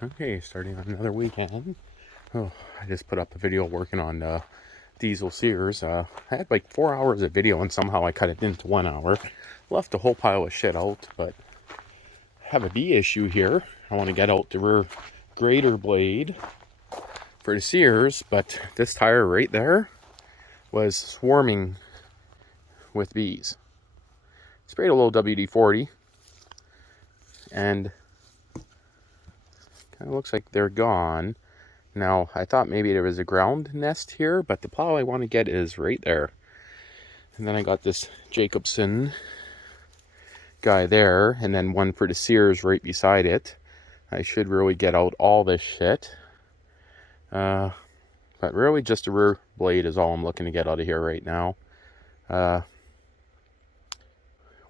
Okay, starting on another weekend. Oh, I just put up a video working on diesel sears. I had like 4 hours of video and somehow I cut it into 1 hour. Left a whole pile of shit out, but I have a B issue here. I want to get out the rear grader blade for the sears, but this tire right there was swarming with bees. Sprayed a little WD-40 and kind of looks like they're gone. Now, I thought maybe there was a ground nest here, but the plow I want to get is right there. And then I got this Jacobson guy there, and then one for the sears right beside it. I should really get out all this shit. But really just the rear blade is all I'm looking to get out of here right now.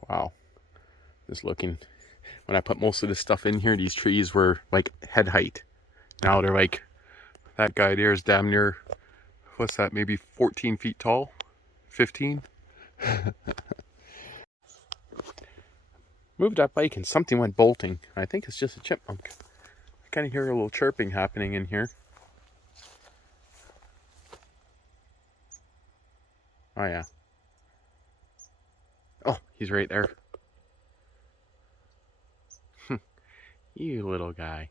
Wow. Just looking. When I put most of this stuff in here, these trees were like head height. Now they're like, that guy there is damn near, what's that, maybe 14 feet tall? 15? Moved that bike and something went bolting. I think it's just a chipmunk. I kind of hear a little chirping happening in here. Oh yeah. Oh, he's right there. You little guy.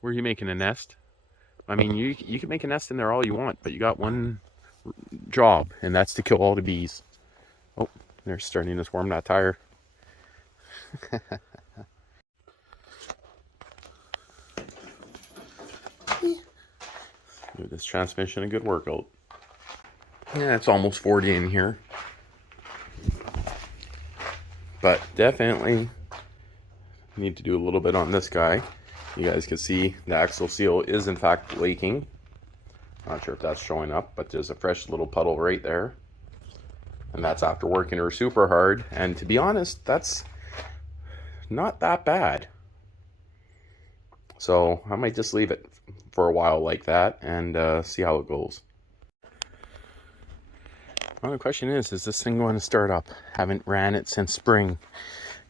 Were you making a nest? I mean, you can make a nest in there all you want, but you got one job, and that's to kill all the bees. Oh, they're starting to swarm that tire. Give this transmission a good workout. Yeah, it's almost 40 in here. But definitely need to do a little bit on this guy. You guys can see the axle seal is in fact leaking. Not sure if that's showing up, but there's a fresh little puddle right there. And that's after working her super hard. And to be honest, that's not that bad. So I might just leave it for a while like that and see how it goes. Well, the question is this thing going to start up? Haven't ran it since spring.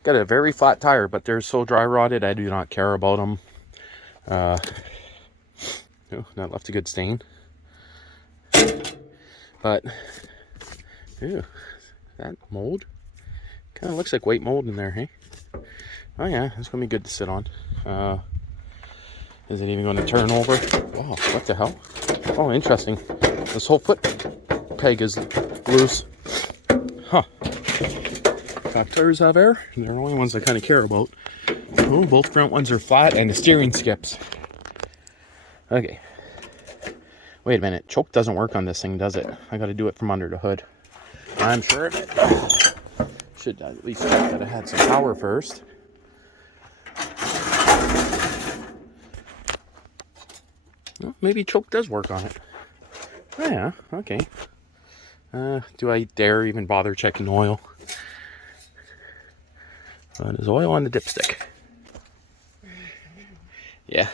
Got a very flat tire, but they're so dry rotted I do not care about them. Oh, that left a good stain. But, ew, that mold? Kind of looks like white mold in there, hey? Oh yeah, it's going to be good to sit on. Is it even going to turn over? Oh, what the hell? Oh, interesting. This whole foot peg is loose. Huh. Back tires have air. They're the only ones I kind of care about. Oh, both front ones are flat and the steering skips. Okay. Wait a minute. Choke doesn't work on this thing, does it? I got to do it from under the hood. I'm sure of it. Should at least check that it had some power first. Well, maybe choke does work on it. Oh yeah, okay. Do I dare even bother checking oil? There's oil on the dipstick. Yeah.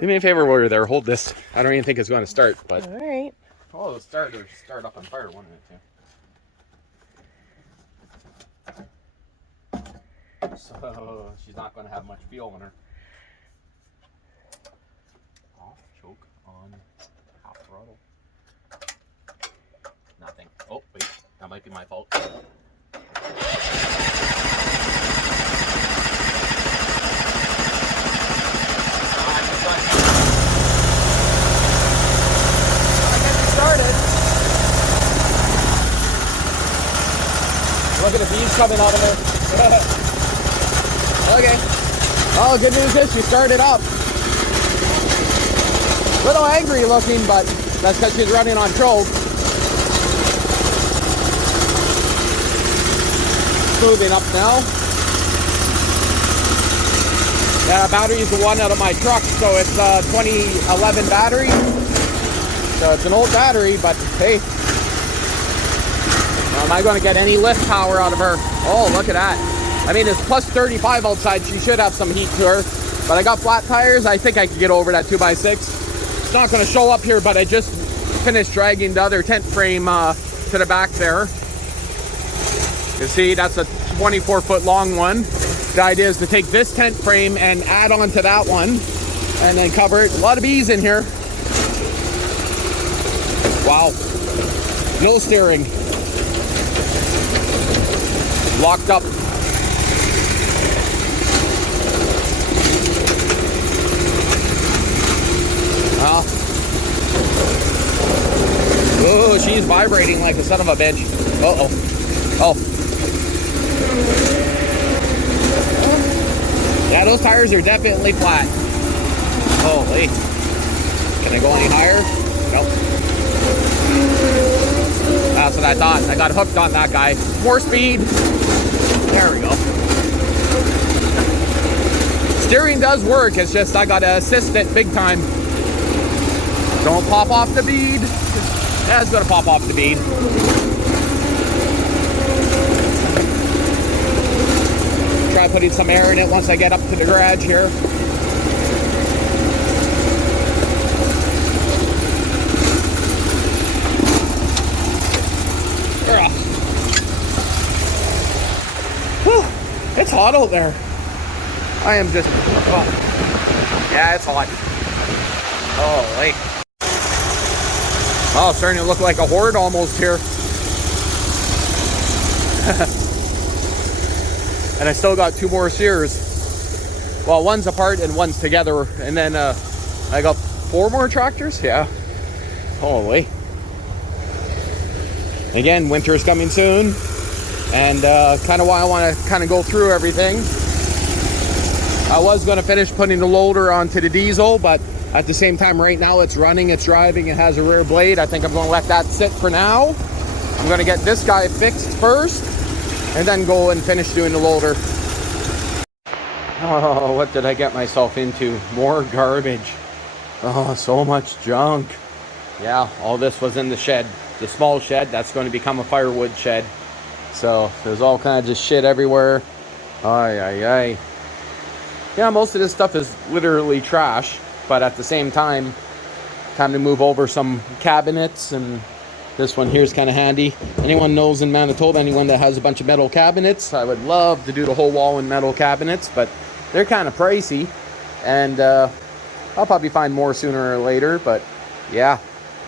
Do me a favor while you're there. Hold this. I don't even think it's going to start, but. All right. Oh, it'll start up on fire one minute too. So she's not going to have much feel in her. Off, choke on, half throttle. Nothing. Oh, wait. That might be my fault. Started. Look at the bees coming out of there. Okay. Well, good news is she started up. A little angry looking, but that's because she's running on choke. Moving up now. Yeah, battery is the one out of my truck, so it's a 2011 battery. So it's an old battery, but hey, am I going to get any lift power out of her? Oh, look at that. I mean, it's plus 35 outside. She should have some heat to her, but I got flat tires. I think I can get over that 2x6. It's not going to show up here, but I just finished dragging the other tent frame to the back there. You see, that's a 24-foot long one. The idea is to take this tent frame and add on to that one and then cover it. A lot of bees in here. Wow. No steering. Locked up. Well. Oh, she's vibrating like a son of a bitch. Uh-oh. Oh. Yeah, those tires are definitely flat. Holy. Can I go any higher? Nope. That's what I thought. I got hooked on that guy. More speed. There we go. Steering does work. It's just I gotta assist it big time. Don't pop off the bead. Yeah, it's gonna pop off the bead. Try putting some air in it once I get up to the garage here. Whew, it's hot out there. I am just, oh. Yeah, it's hot. Holy. Oh, it's starting to look like a horde almost here. And I still got 2 more sears. Well, one's apart and one's together. And then I got 4 more tractors. Yeah. Holy. Again, winter's coming soon. And kind of why I want to kind of go through everything. I was going to finish putting the loader onto the diesel, but at the same time right now it's running, it's driving, it has a rear blade. I think I'm going to let that sit for now. I'm going to get this guy fixed first and then go and finish doing the loader. Oh, what did I get myself into? More garbage. Oh, so much junk. Yeah, all this was in the shed. The small shed, that's going to become a firewood shed. So there's all kinds of shit everywhere. Ay, ay, ay. Yeah, most of this stuff is literally trash, but at the same time, time to move over some cabinets, and this one here is kind of handy. Anyone knows in Manitoba, anyone that has a bunch of metal cabinets, I would love to do the whole wall in metal cabinets, but they're kind of pricey, and I'll probably find more sooner or later, but yeah,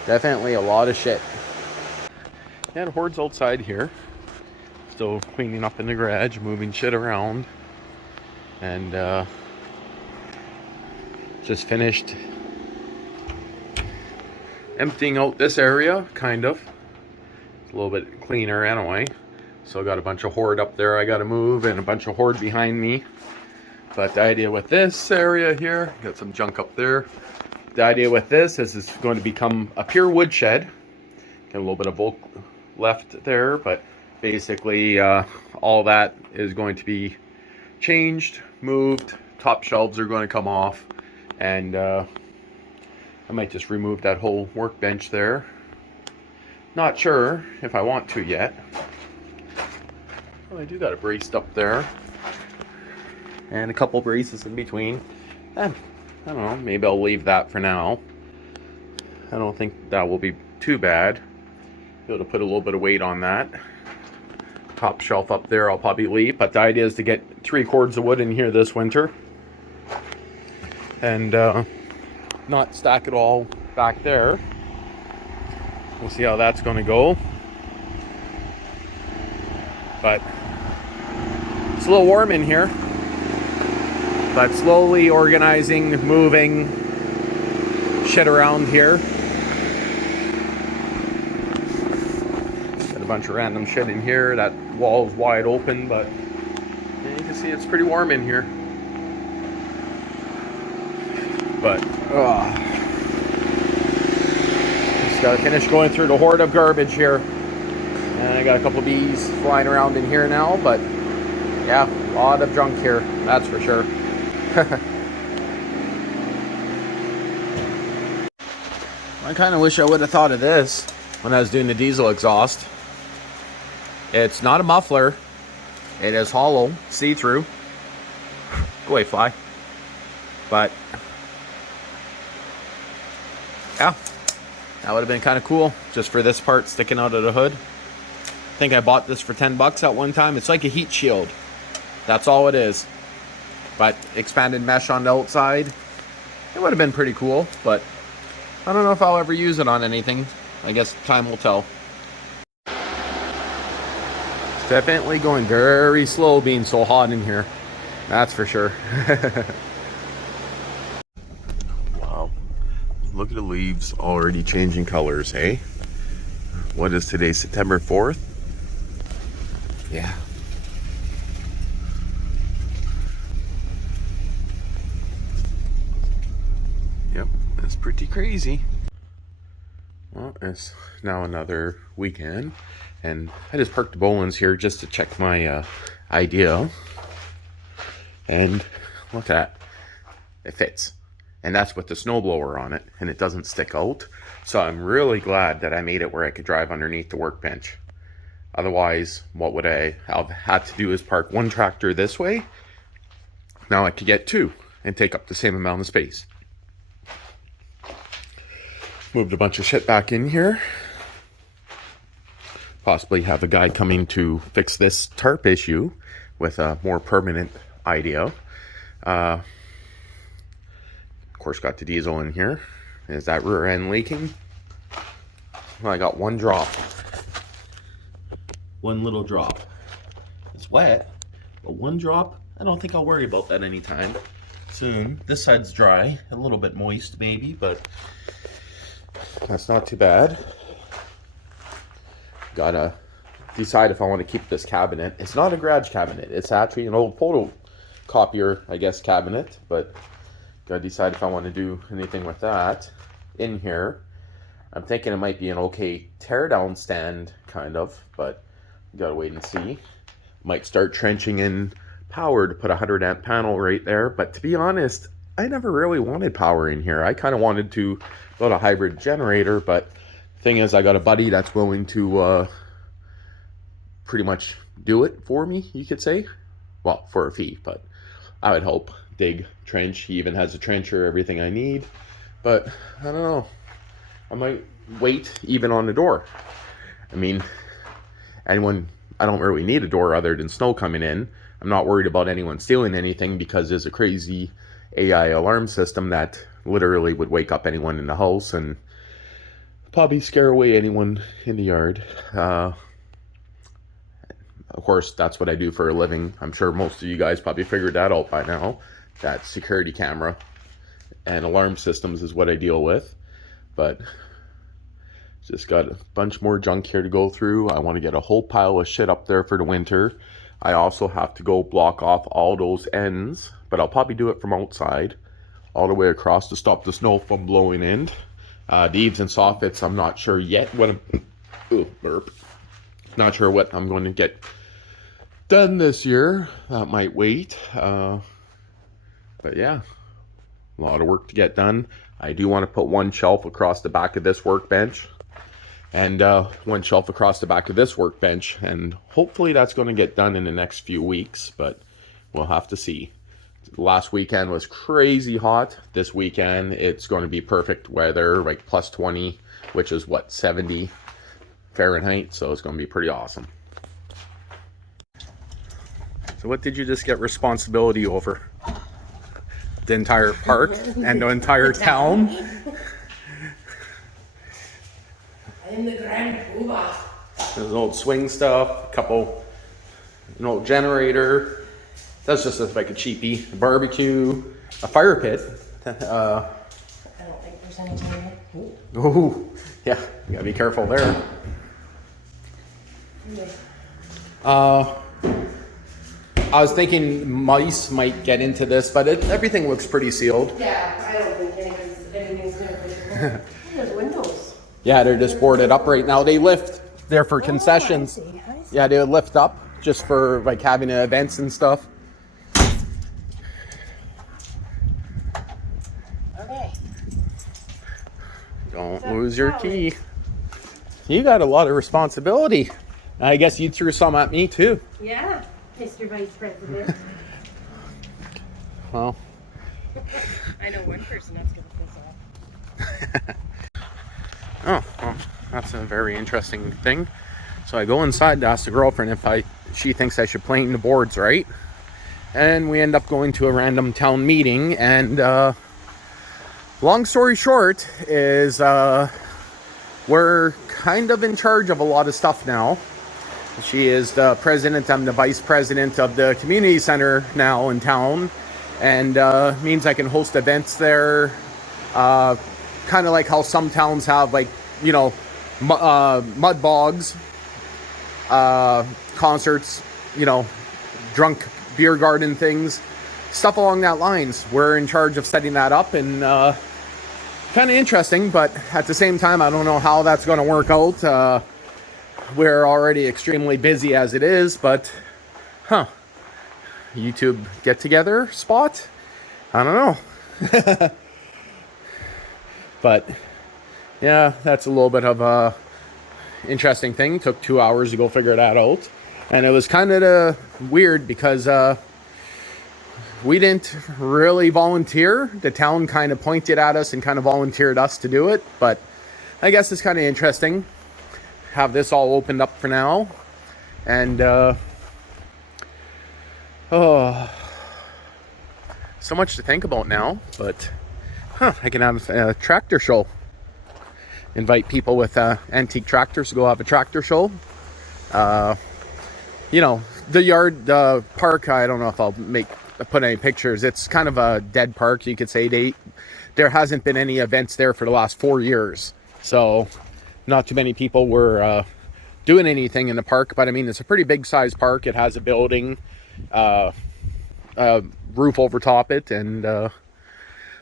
definitely a lot of shit. Yeah, the horde's outside here. Still cleaning up in the garage, moving shit around, and just finished emptying out this area, kind of. It's a little bit cleaner anyway. So got a bunch of horde up there I gotta move, and a bunch of horde behind me. But the idea with this area here, got some junk up there. The idea with this is it's going to become a pure wood shed. Got a little bit of bulk left there, but basically all that is going to be changed, moved. Top shelves are going to come off, and I might just remove that whole workbench there. Not sure if I want to yet. Well, I do got it braced up there, and a couple braces in between. And I don't know, maybe I'll leave that for now. I don't think that will be too bad. Be able to put a little bit of weight on that. Top shelf up there I'll probably leave, but the idea is to get 3 cords of wood in here this winter, and not stack it all back there. We'll see how that's going to go, but it's a little warm in here, but slowly organizing, moving shit around here. Got a bunch of random shit in here. That wall's wide open, but yeah, you can see it's pretty warm in here. But just gotta finish going through the horde of garbage here, and I got a couple bees flying around in here now. But yeah, a lot of junk here, that's for sure. I kind of wish I would have thought of this when I was doing the diesel exhaust. It's not a muffler. It is hollow, see-through. Go away, fly. But yeah, that would have been kind of cool just for this part sticking out of the hood. I think I bought this for $10 at one time. It's like a heat shield. That's all it is. but expanded mesh on the outside, it would have been pretty cool, but I don't know if I'll ever use it on anything. I guess time will tell. It's definitely going very slow being so hot in here. That's for sure. Wow. Look at the leaves already changing colors, hey? What is today, September 4th? Yeah. Yep, that's pretty crazy. Well, it's now another weekend, and I just parked the Bolins here just to check my idea. And look at that. It fits. And that's with the snowblower on it, and it doesn't stick out. So I'm really glad that I made it where I could drive underneath the workbench. Otherwise, what would I have had to do is park one tractor this way. Now I could get two and take up the same amount of space. Moved a bunch of shit back in here. Possibly have a guy coming to fix this tarp issue with a more permanent idea. Of course, got the diesel in here. Is that rear end leaking? Well, I got one drop. One little drop. It's wet, but one drop, I don't think I'll worry about that anytime soon. This side's dry, a little bit moist maybe, but that's not too bad. Gotta decide if I want to keep this cabinet. It's not a garage cabinet. It's actually an old photocopier, I guess, cabinet, but gotta decide if I want to do anything with that in here. I'm thinking it might be an okay teardown stand, kind of, but gotta wait and see. Might start trenching in power to put a 100 amp panel right there, but to be honest, I never really wanted power in here. I kind of wanted to build a hybrid generator, but thing is, I got a buddy that's willing to pretty much do it for me, you could say. Well, for a fee, but I would hope. Dig, trench, he even has a trencher, everything I need. But I don't know, I might wait even on the door. I mean, I don't really need a door other than snow coming in. I'm not worried about anyone stealing anything because there's a crazy AI alarm system that literally would wake up anyone in the house and probably scare away anyone in the yard. Of course, that's what I do for a living. I'm sure most of you guys probably figured that out by now. That security camera and alarm systems is what I deal with. But just got a bunch more junk here to go through. I want to get a whole pile of shit up there for the winter. I also have to go block off all those ends, but I'll probably do it from outside all the way across to stop the snow from blowing in. The eaves and soffits, I'm not sure yet what not sure what I'm going to get done this year. That might wait. But yeah, a lot of work to get done. I do want to put one shelf across the back of this workbench and one shelf across the back of this workbench, and hopefully that's going to get done in the next few weeks, but we'll have to see. Last weekend was crazy hot. This weekend it's going to be perfect weather, like plus 20, which is what, 70 Fahrenheit, so it's going to be pretty awesome. So what did you just get responsibility over? The entire park and the entire town? I'm the grand poobah. There's an old swing stuff, a couple, an old generator. That's just like a cheapie. A barbecue, a fire pit. I don't think there's anything in it. Oh, yeah, you gotta be careful there. I was thinking mice might get into this, but everything looks pretty sealed. Yeah, I don't think anything's gonna be. There's windows. Yeah, they're just boarded up right now. They lift there for concessions. I see. Yeah, they would lift up just for like having events and stuff. Okay. Don't lose your key. You got a lot of responsibility. I guess you threw some at me too. Yeah, Mr. Vice President. Well, I know one person that's gonna piss off. oh, well, that's a very interesting thing. So I go inside to ask the girlfriend if she thinks I should plane the boards, right? and we end up going to a random town meeting. And long story short is we're kind of in charge of a lot of stuff now. She is the president. I'm the vice president of the community center now in town, and means I can host events there. Kind of like how some towns have, like, you know, mud bogs, concerts, you know, drunk beer garden things, stuff along that lines. We're in charge of setting that up, and kind of interesting, but at the same time, I don't know how that's going to work out. We're already extremely busy as it is, but YouTube get together spot, I don't know. But yeah, that's a little bit of a interesting thing. Took 2 hours to go figure that out, and it was kind of weird because we didn't really volunteer. The town kind of pointed at us and kind of volunteered us to do it, but I guess it's kind of interesting. Have this all opened up for now, and oh, so much to think about now. But I can have a tractor show. Invite people with antique tractors to go have a tractor show. You know, the park, I don't know if I'll put any pictures. It's kind of a dead park, you could say. There hasn't been any events there for the last 4 years, so not too many people were doing anything in the park. But I mean, it's a pretty big size park. It has a building, roof over top it, and I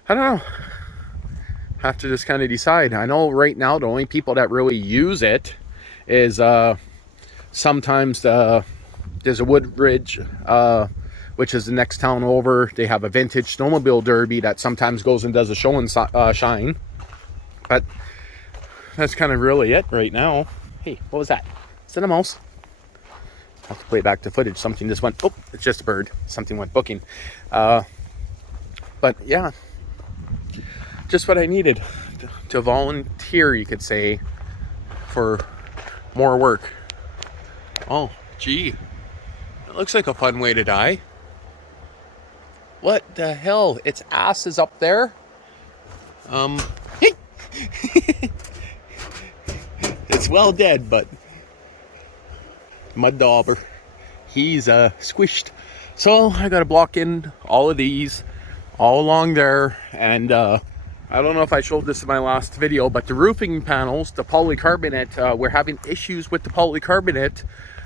don't know, have to just kind of decide. I know right now the only people that really use it is sometimes there's a Woodridge, which is the next town over. They have a vintage snowmobile derby that sometimes goes and does a show and shine, but that's kind of really it right now. Hey, what was that? Is that a mouse? I'll have to play back to footage. Something just went, oh, it's just a bird. Something went booking. But yeah, just what I needed to volunteer, you could say, for more work. Oh, gee. It looks like a fun way to die. What the hell? Its ass is up there. It's well dead, but mud dauber, he's squished. So I gotta block in all of these all along there, and I don't know if I showed this in my last video, but the roofing panels, the polycarbonate, we're having issues with the polycarbonate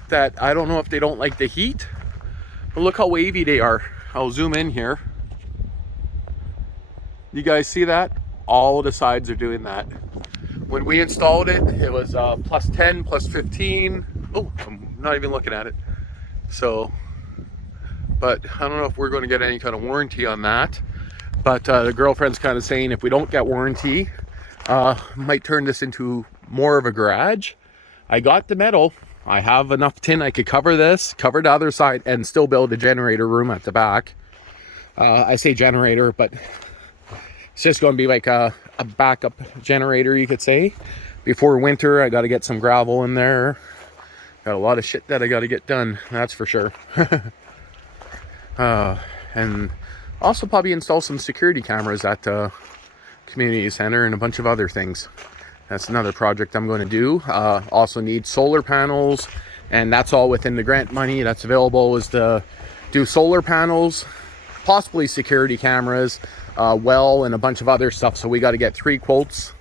that I don't know if they don't like the heat, but look how wavy they are. I'll zoom in here. You guys see that? All of the sides are doing that. When we installed it, it was plus 10, plus 15. Oh, I'm not even looking at it. So, but I don't know if we're going to get any kind of warranty on that. But the girlfriend's kind of saying if we don't get warranty, might turn this into more of a garage. I got the metal. I have enough tin I could cover this, cover the other side, and still build a generator room at the back. I say generator, but it's just going to be like a backup generator, you could say. Before winter, I got to get some gravel in there. Got a lot of shit that I got to get done, that's for sure. And also probably install some security cameras at the community center and a bunch of other things. That's another project I'm going to do. Also need solar panels, and that's all within the grant money that's available, is to do solar panels, possibly security cameras, well, and a bunch of other stuff. So we got to get 3 quotes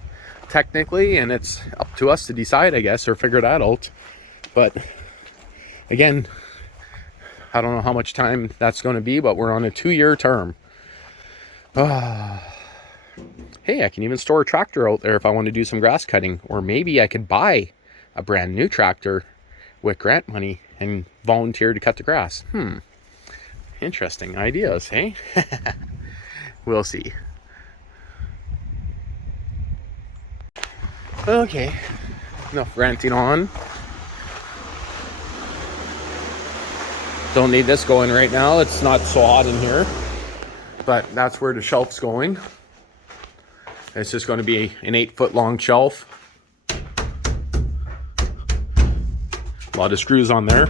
technically, and it's up to us to decide, I guess, or figure that out. But again, I don't know how much time that's going to be, but we're on a 2-year term. Hey, I can even store a tractor out there if I want to do some grass cutting, or maybe I could buy a brand new tractor with grant money and volunteer to cut the grass. Interesting ideas, hey? We'll see. Okay, enough ranting on. Don't need this going right now. It's not so hot in here, but that's where the shelf's going. It's just going to be an 8-foot long shelf. A lot of screws on there.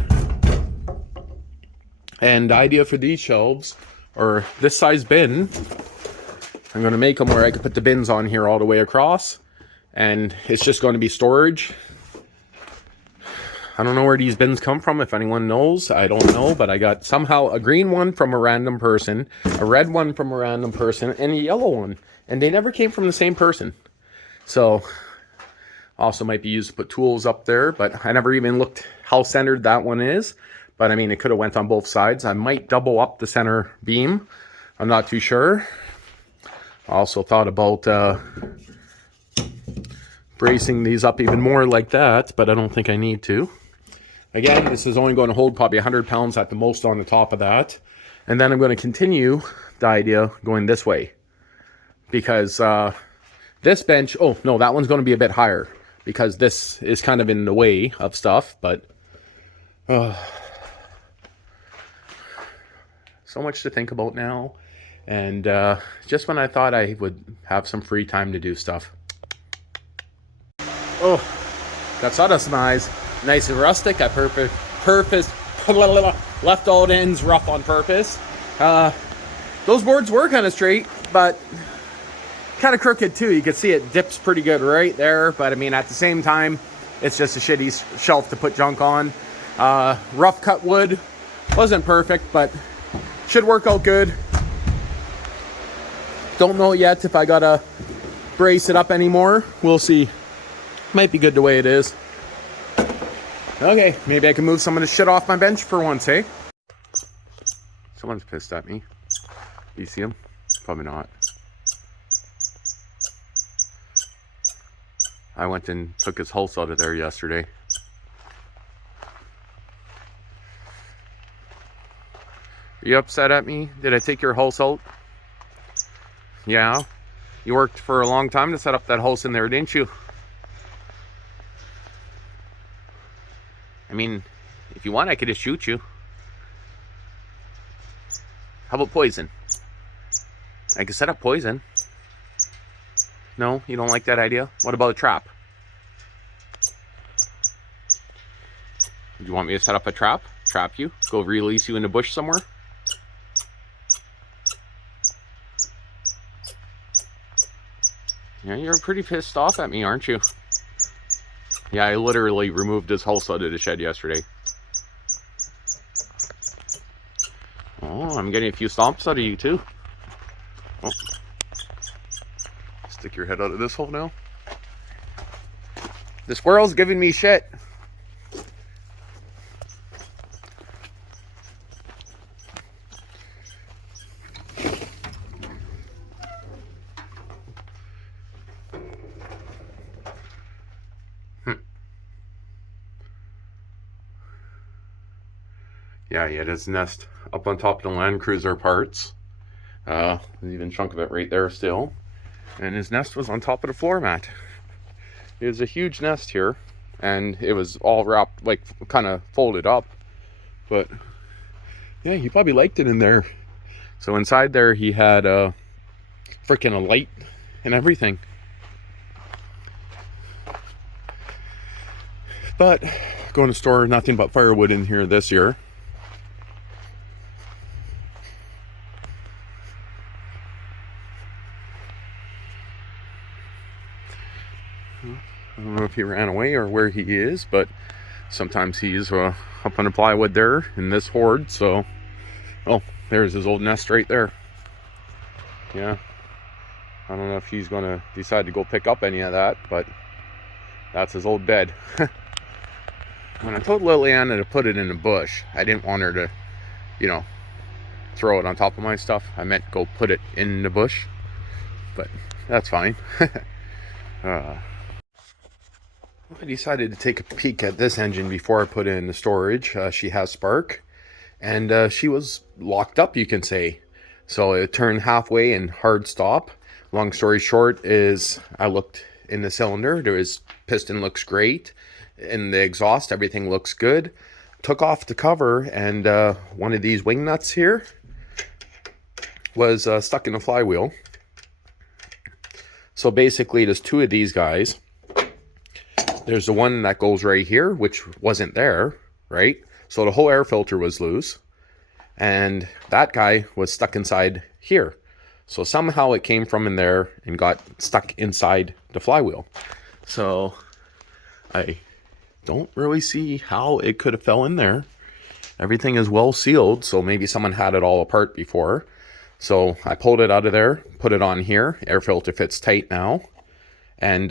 And the idea for these shelves, or this size bin, I'm going to make them where I can put the bins on here all the way across. And it's just going to be storage. I don't know where these bins come from. If anyone knows, I don't know. But I got somehow a green one from a random person, a red one from a random person, and a yellow one. And they never came from the same person. So, also might be used to put tools up there. But I never even looked how centered that one is. But I mean, it could have went on both sides. I might double up the center beam. I'm not too sure. I also thought about bracing these up even more like that, but I don't think I need to. Again, this is only going to hold probably 100 pounds at the most on the top of that. And then I'm going to continue the idea going this way. Because this bench, oh no, that one's going to be a bit higher. Because this is kind of in the way of stuff, but... so much to think about now, and just when I thought I would have some free time to do stuff. Oh, that sawdust nice and rustic. I purpose left all ends rough on purpose. Those boards were kind of straight, but kind of crooked too. You can see it dips pretty good right there, but I mean at the same time, it's just a shitty shelf to put junk on. Rough cut wood wasn't perfect, but should work out good. Don't know yet if I gotta brace it up anymore. We'll see. Might be good the way it is. Okay, maybe I can move some of this shit off my bench for once, hey? Someone's pissed at me. You see him? Probably not. I went and took his hulse out of there yesterday. Are you upset at me? Did I take your hulse out? Yeah. You worked for a long time to set up that hulse in there, didn't you? I mean, if you want, I could just shoot you. How about poison? I could set up poison. No, you don't like that idea? What about a trap? Do you want me to set up a trap? Trap you? Go release you in the bush somewhere? Yeah, you're pretty pissed off at me, aren't you? Yeah, I literally removed his hulse out of the shed yesterday. Oh, I'm getting a few stomps out of you too. Oh. Stick your head out of this hole now. The squirrel's giving me shit. Yeah, he had his nest up on top of the Land Cruiser parts. There's even a chunk of it right there still. And his nest was on top of the floor mat. It was a huge nest here. And it was all wrapped, like, kind of folded up. But, yeah, he probably liked it in there. So inside there he had freaking a light and everything. But, going to store nothing but firewood in here this year. I don't know if he ran away or where he is, but sometimes he's up on the plywood there in this hoard. So, oh, there's his old nest right there. Yeah, I don't know if he's going to decide to go pick up any of that, but that's his old bed. When I told Liliana to put it in a bush, I didn't want her to, you know, throw it on top of my stuff. I meant go put it in the bush, but that's fine. I decided to take a peek at this engine before I put it in the storage. She has spark, and she was locked up, you can say. So it turned halfway and hard stop. Long story short is I looked in the cylinder. His piston looks great. In the exhaust, everything looks good. Took off the cover, and one of these wing nuts here was stuck in the flywheel. So basically, there's two of these guys. There's the one that goes right here, which wasn't there, right? So the whole air filter was loose. and that guy was stuck inside here. So somehow it came from in there and got stuck inside the flywheel. So I don't really see how it could have fell in there. Everything is well sealed, so maybe someone had it all apart before. So I pulled it out of there, put it on here. Air filter fits tight now. And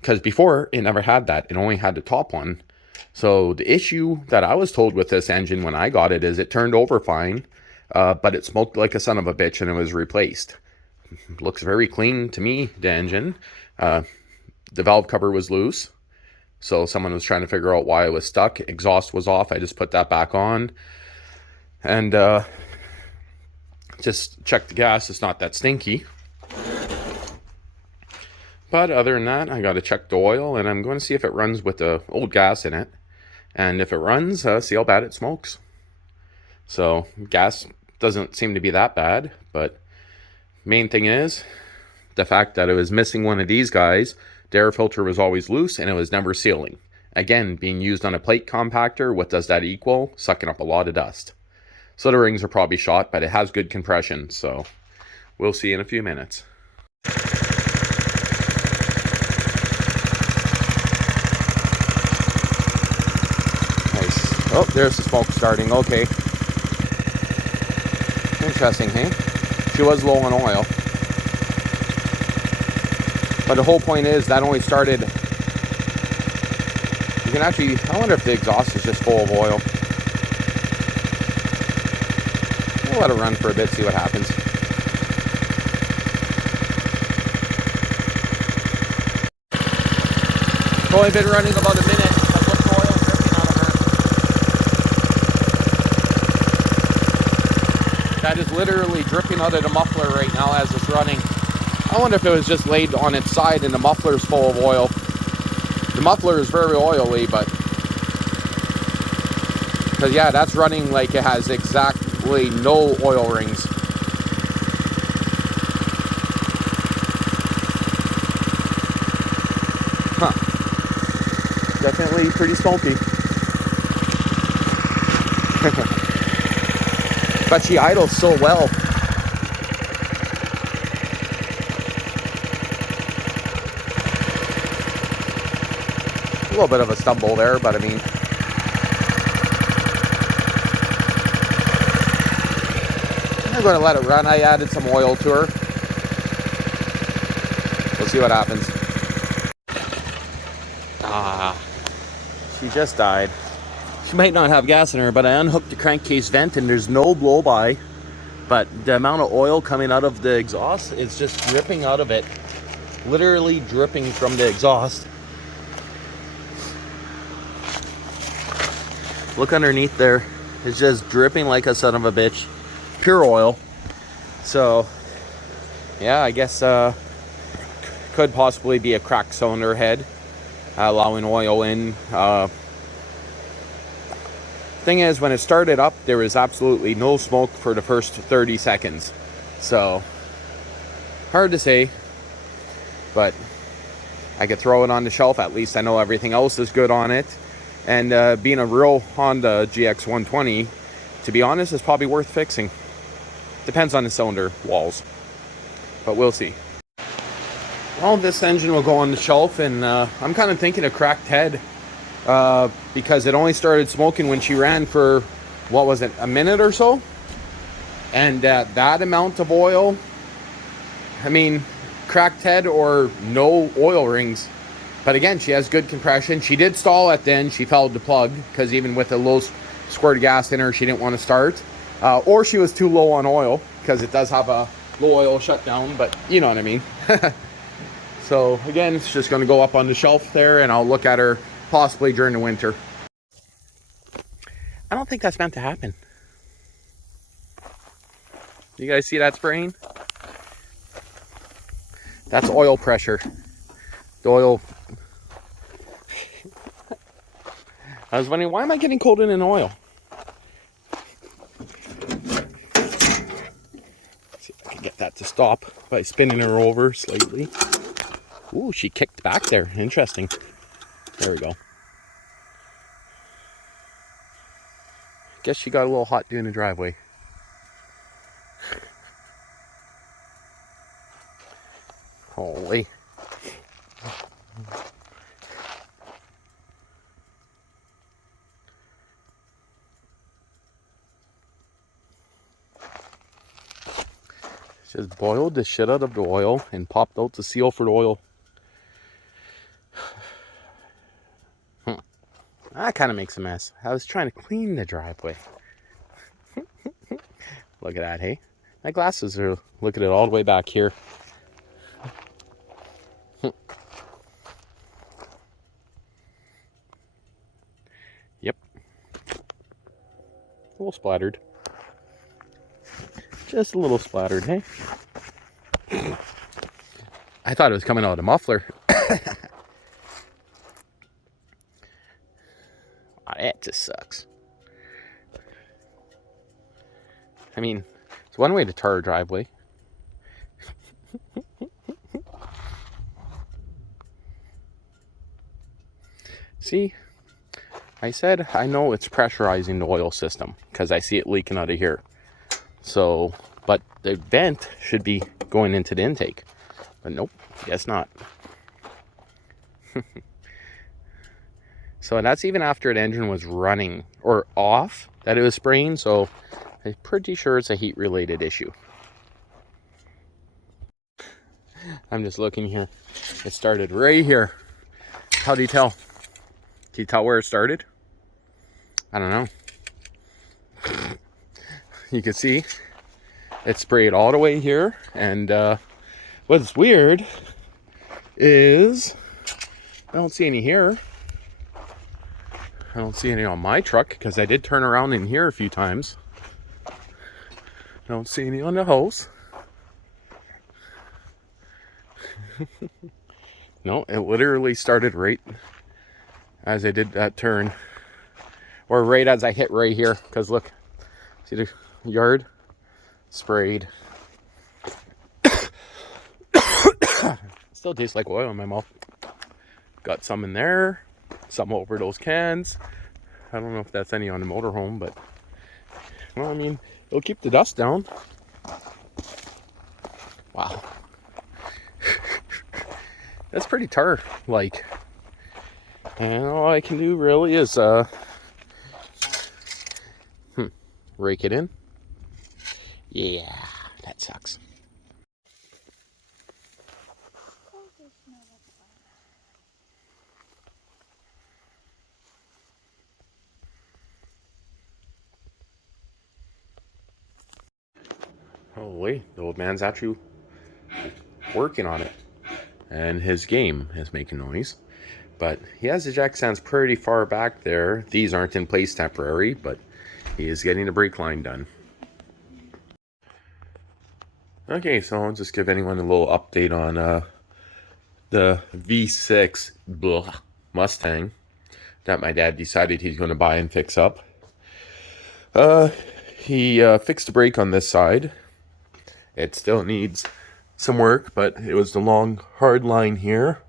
because before it never had that, it only had the top one. So the issue that I was told with this engine when I got it is it turned over fine, but it smoked like a son of a bitch and it was replaced. Looks very clean to me, the engine. The valve cover was loose. So someone was trying to figure out why it was stuck. Exhaust was off. I just put that back on. And just check the gas. It's not that stinky. But other than that, I got to check the oil. And I'm going to see if it runs with the old gas in it. And if it runs, see how bad it smokes. So gas doesn't seem to be that bad. But main thing is the fact that it was missing one of these guys. The air filter was always loose and it was never sealing. Again, being used on a plate compactor, what does that equal? Sucking up a lot of dust. So the rings are probably shot, but it has good compression. So we'll see in a few minutes. Nice. Oh, there's the smoke starting. Okay. Interesting, hey? She was low on oil. But the whole point is that only started, you can actually, I wonder if the exhaust is just full of oil. I'll let it run for a bit, see what happens. It's only been running about a minute, but look, the oil dripping out of her. That is literally dripping out of the muffler right now as it's running. I wonder if it was just laid on its side and the muffler is full of oil. The muffler is very oily, but because yeah, that's running like it has exactly no oil rings. Huh. Definitely pretty smoky. But she idles so well. A little bit of a stumble there, but I mean, I'm going to let it run. I added some oil to her. We'll see what happens. She just died. She might not have gas in her, but I unhooked the crankcase vent and there's no blow by. But the amount of oil coming out of the exhaust is just dripping out of it. Literally dripping from the exhaust. Look underneath there. It's just dripping like a son of a bitch. Pure oil. So, yeah, I guess could possibly be a cracked cylinder head, allowing oil in. Thing is, when it started up, there was absolutely no smoke for the first 30 seconds. So, hard to say. But I could throw it on the shelf. At least I know everything else is good on it. And being a real Honda GX120, to be honest, is probably worth fixing. Depends on the cylinder walls. But we'll see. Well, this engine will go on the shelf, and I'm kind of thinking a cracked head. Because it only started smoking when she ran for, what was it, a minute or so? And that amount of oil, I mean, cracked head or no oil rings. But again, she has good compression. She did stall at the end. She fouled the plug because even with a low squirt of gas in her, she didn't want to start. Or she was too low on oil because it does have a low oil shutdown, but you know what I mean. So again, it's just going to go up on the shelf there and I'll look at her possibly during the winter. I don't think that's meant to happen. You guys see that spraying? That's oil pressure. The oil. I was wondering, why am I getting cold in an oil? Let's see if I can get that to stop by spinning her over slightly. Ooh, she kicked back there. Interesting. There we go. Guess she got a little hot doing the driveway. Holy. Just boiled the shit out of the oil and popped out the seal for the oil. That kind of makes a mess. I was trying to clean the driveway. Look at that, hey? My glasses are, look at it all the way back here. Yep. A little splattered. Just a little splattered, hey? I thought it was coming out of the muffler. Oh, that just sucks. I mean, it's one way to tar a driveway. See, I said I know it's pressurizing the oil system because I see it leaking out of here. So, but the vent should be going into the intake. But nope, guess not. So that's even after the engine was running or off that it was spraying. So I'm pretty sure it's a heat related issue. I'm just looking here. It started right here. How do you tell? Can you tell where it started? I don't know. You can see it sprayed all the way here. And what's weird is I don't see any here. I don't see any on my truck because I did turn around in here a few times. I don't see any on the house. No, it literally started right as I did that turn. Or right as I hit right here. Because look, see the yard? Sprayed. Still tastes like oil in my mouth. Got some in there. Some over those cans. I don't know if that's any on the motorhome, but well, I mean, it'll keep the dust down. Wow. That's pretty tar like. And all I can do really is rake it in. Yeah, that sucks. Holy, the old man's actually working on it. And his game is making noise. But he has the jack stands pretty far back there. These aren't in place temporary, but he is getting the brake line done. Okay, so I'll just give anyone a little update on the V6 Mustang that my dad decided he's going to buy and fix up. He fixed the brake on this side. It still needs some work, but it was the long hard line here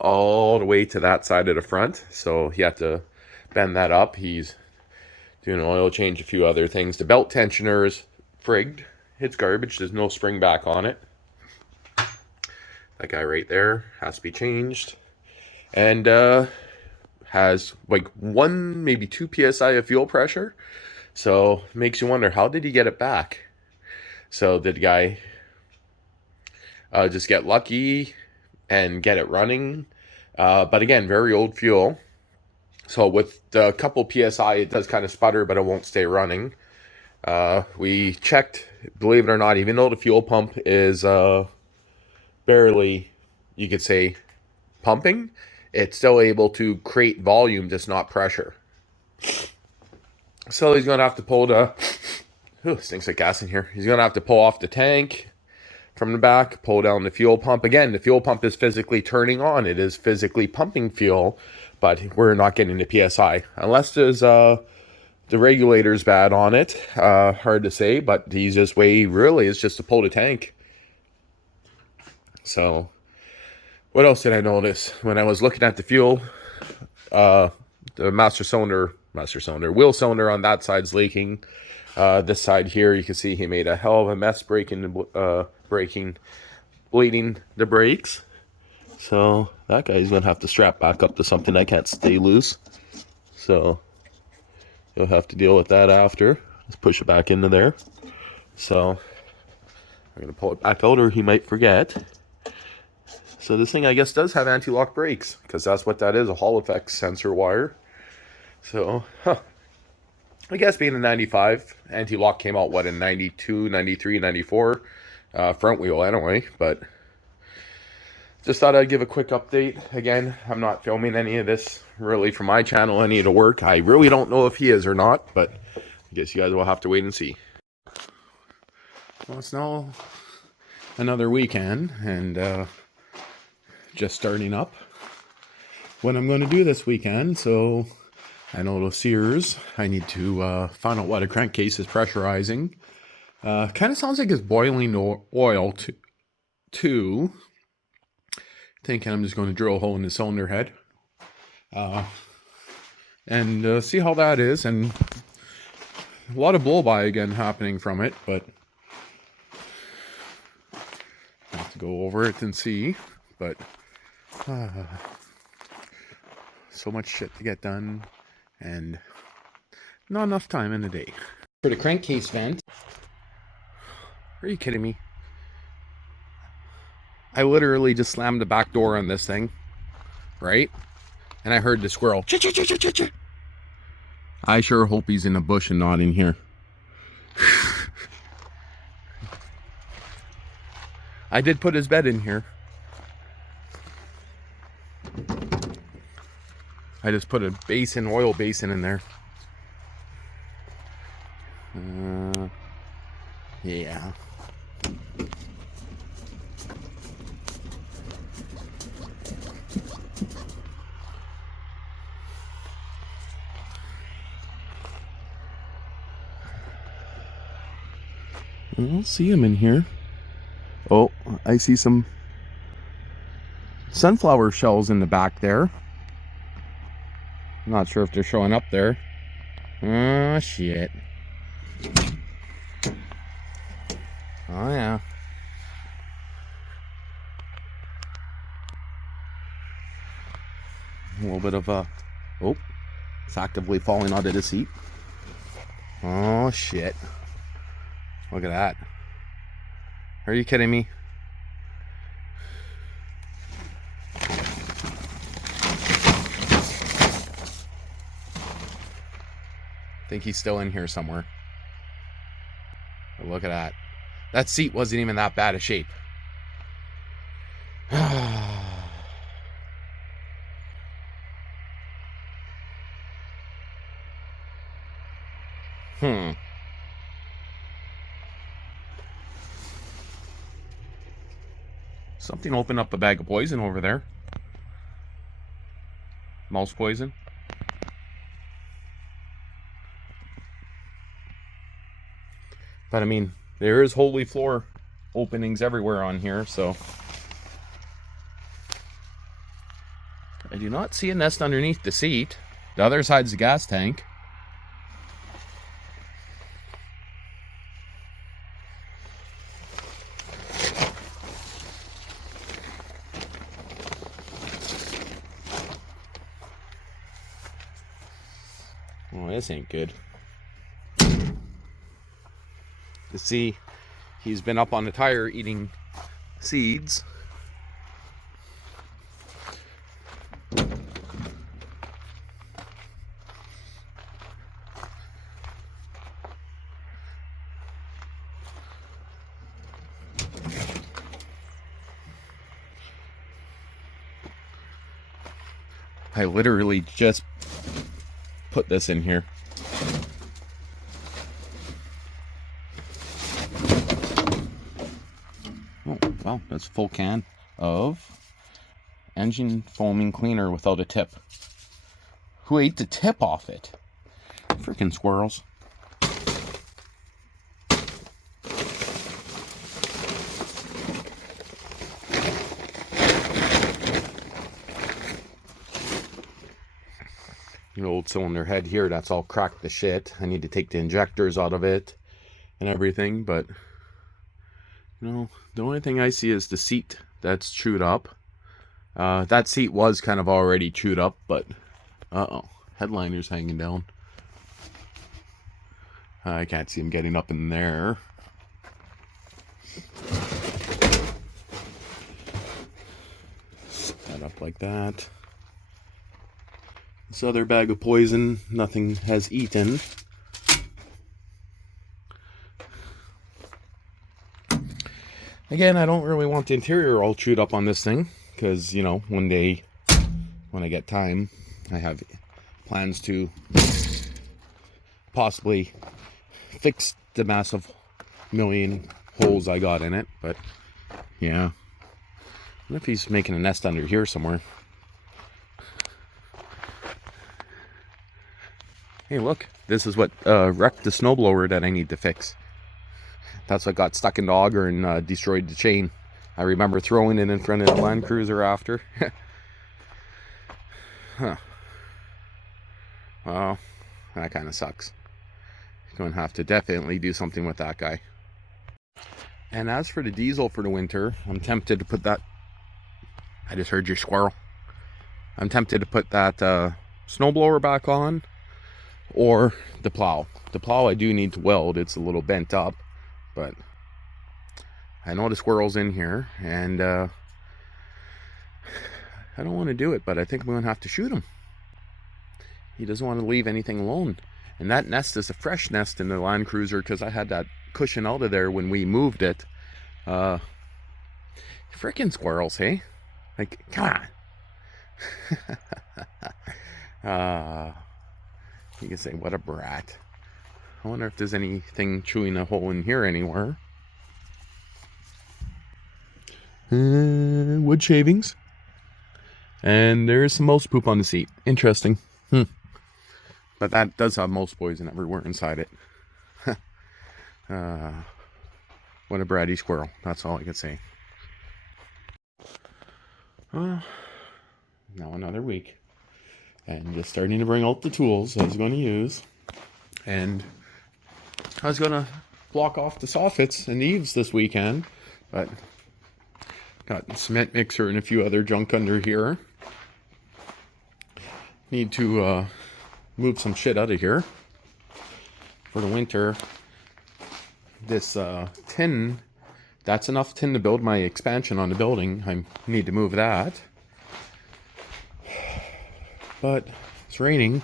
all the way to that side of the front, so he had to bend that up. He's doing an oil change, a few other things. The belt tensioner is frigged. It's garbage. There's no spring back on it. That guy right there has to be changed. And has like 1, maybe 2 psi of fuel pressure. So makes you wonder, how did he get it back? So did the guy just get lucky and get it running? But again, very old fuel. So with a couple psi, it does kind of sputter, but it won't stay running. We checked, believe it or not, even though the fuel pump is barely, you could say, pumping, it's still able to create volume, just not pressure. So he's going to have to pull the, stinks like gas in here. He's going to have to pull off the tank from the back, pull down the fuel pump. Again, the fuel pump is physically turning on. It is physically pumping fuel, but we're not getting the PSI. Unless there's the regulator's bad on it. Hard to say, but the easiest way really is just to pull the tank. So, what else did I notice? When I was looking at the fuel, the master cylinder master cylinder. Wheel cylinder on that side's leaking. This side here, you can see he made a hell of a mess bleeding the brakes. So that guy's gonna have to strap back up to something that can't stay loose. So you'll have to deal with that after. Let's push it back into there. So I'm gonna pull it back out, or he might forget. So this thing, I guess, does have anti-lock brakes, because that's what that is, a Hall effect sensor wire. So, I guess being a 95, anti-lock came out, what, in 92, 93, 94? Front wheel anyway, but just thought I'd give a quick update. Again, I'm not filming any of this really for my channel, any of the work. I really don't know if he is or not, but I guess you guys will have to wait and see. Well, it's now another weekend, and just starting up what I'm going to do this weekend. So I know the Sears, I need to find out what a crankcase is pressurizing. Kind of sounds like it's boiling oil too. Thinking I'm just going to drill a hole in the cylinder head and see how that is. And a lot of blow-by again happening from it, but I have to go over it and see. But so much shit to get done and not enough time in the day. For the crankcase vent, are you kidding me? I literally just slammed the back door on this thing, right? And I heard the squirrel. Ch-ch-ch-ch-ch-ch. I sure hope he's in a bush and not in here. I did put his bed in here. I just put a basin, oil basin in there. Yeah. I don't see him in here. Oh, I see some sunflower shells in the back there. I'm not sure if they're showing up there. Oh, shit. Oh, yeah. A little bit of oh, it's actively falling out of the seat. Oh, shit. Look at that. Are you kidding me? I think he's still in here somewhere. But look at that. That seat wasn't even that bad a shape. Something opened up a bag of poison over there. Mouse poison. But I mean, there is holy floor openings everywhere on here, so I do not see a nest underneath the seat. The other side's the gas tank. Oh, this ain't good. You see, he's been up on the tire eating seeds. I literally just put this in here. Oh, well, that's a full can of engine foaming cleaner without a tip. Who ate the tip off it? Freaking squirrels. You an old cylinder head here that's all cracked to shit. I need to take the injectors out of it and everything, but you know, the only thing I see is the seat that's chewed up. That seat was kind of already chewed up, but headliner's hanging down. I can't see him getting up in there. Set that up like that. This other bag of poison, nothing has eaten. Again, I don't really want the interior all chewed up on this thing, because, you know, one day when I get time, I have plans to possibly fix the massive million holes I got in it. But yeah, what if he's making a nest under here somewhere? Hey, look, this is what wrecked the snowblower that I need to fix. That's what got stuck in the auger and destroyed the chain. I remember throwing it in front of the Land Cruiser after. Huh. Well, that kind of sucks. Going to have to definitely do something with that guy. And as for the diesel for the winter, I'm tempted to put that... I just heard your squirrel. I'm tempted to put that snowblower back on, or the plow. The plow I do need to weld. It's a little bent up, but I know the squirrel's in here, and I don't want to do it, but I think I'm going to have to shoot him. He doesn't want to leave anything alone. And that nest is a fresh nest in the Land Cruiser, because I had that cushion out of there when we moved it. Frickin' squirrels, hey? Like, come on. You can say, what a brat. I wonder if there's anything chewing a hole in here anywhere. Wood shavings. And there's some mouse poop on the seat. Interesting. But that does have mouse poison everywhere inside it. What a bratty squirrel. That's all I can say. Now another week. And just starting to bring out the tools I was going to use. And I was going to block off the soffits and eaves this weekend. But got a cement mixer and a few other junk under here. Need to move some shit out of here for the winter. This tin, that's enough tin to build my expansion on the building. I need to move that. But it's raining,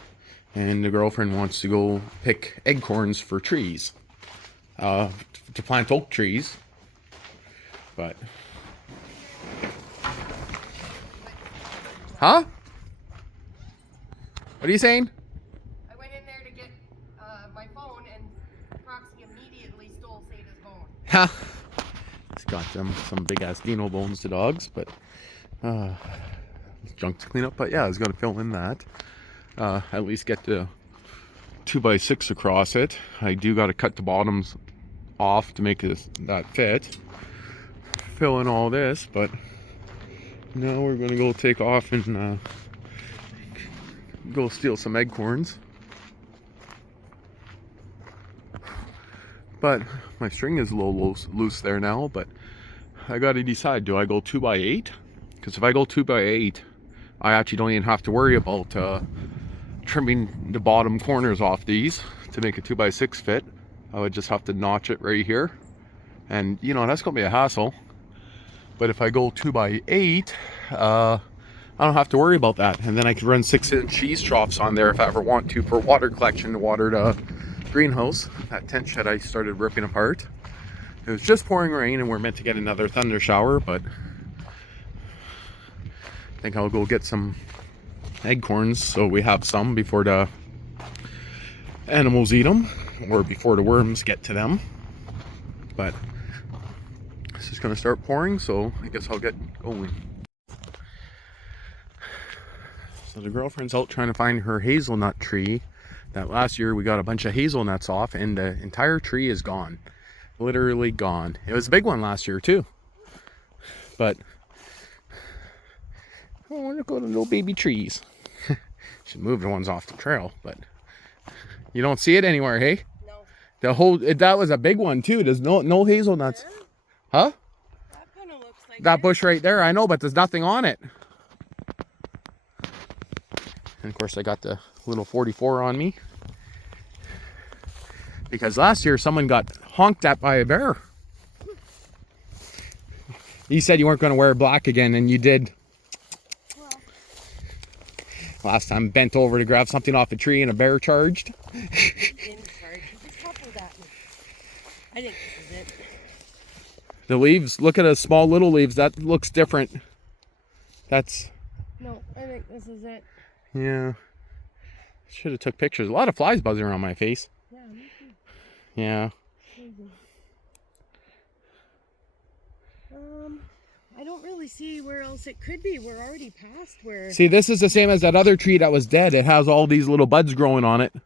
and the girlfriend wants to go pick acorns for trees, to plant oak trees. But huh? What are you saying? I went in there to get my phone, and Proxy immediately stole Sada's phone. Ha! It's got some big ass dino bones to dogs, but junk to clean up. But yeah, I was gonna fill in that. At least get the 2x6 across it. I do got to cut the bottoms off to make that fit. Fill in all this, but now we're gonna go take off and go steal some acorns. But my string is a little loose there now, but I gotta decide, do I go 2x8? Because if I go 2x8, I actually don't even have to worry about trimming the bottom corners off these to make a 2x6 fit. I would just have to notch it right here, and you know, that's gonna be a hassle. But if I go 2x8, I don't have to worry about that, and then I can run 6-inch cheese troughs on there if I ever want to for water collection to water the greenhouse. That tent shed I started ripping apart. It was just pouring rain, and we're meant to get another thunder shower, but I think I'll go get some acorns so we have some before the animals eat them, or before the worms get to them. But this is going to start pouring, so I guess I'll get going. So the girlfriend's out trying to find her hazelnut tree. That last year we got a bunch of hazelnuts off, and the entire tree is gone. Literally gone. It was a big one last year too. But I want to go to little baby trees. Should move the ones off the trail, but you don't see it anywhere, hey? No. The whole that was a big one too. There's no hazelnuts. There? Huh? That kind of looks like That it. bush right there, I know, but there's nothing on it. And of course I got the little 44 on me. Because last year someone got honked at by a bear. You said you weren't going to wear black again, and you did. Well, Last time bent over to grab something off a tree and a bear charged. he didn't charge. He just hoppled at me. I think this is it. The leaves, look at the small little leaves. That looks different. That's, No, I think this is it. yeah. Should have took pictures. A lot of flies buzzing around my face. Yeah, me too. Yeah. Crazy. I don't really see where else it could be. We're already past where... See, this is the same as that other tree that was dead. It has all these little buds growing on it. Of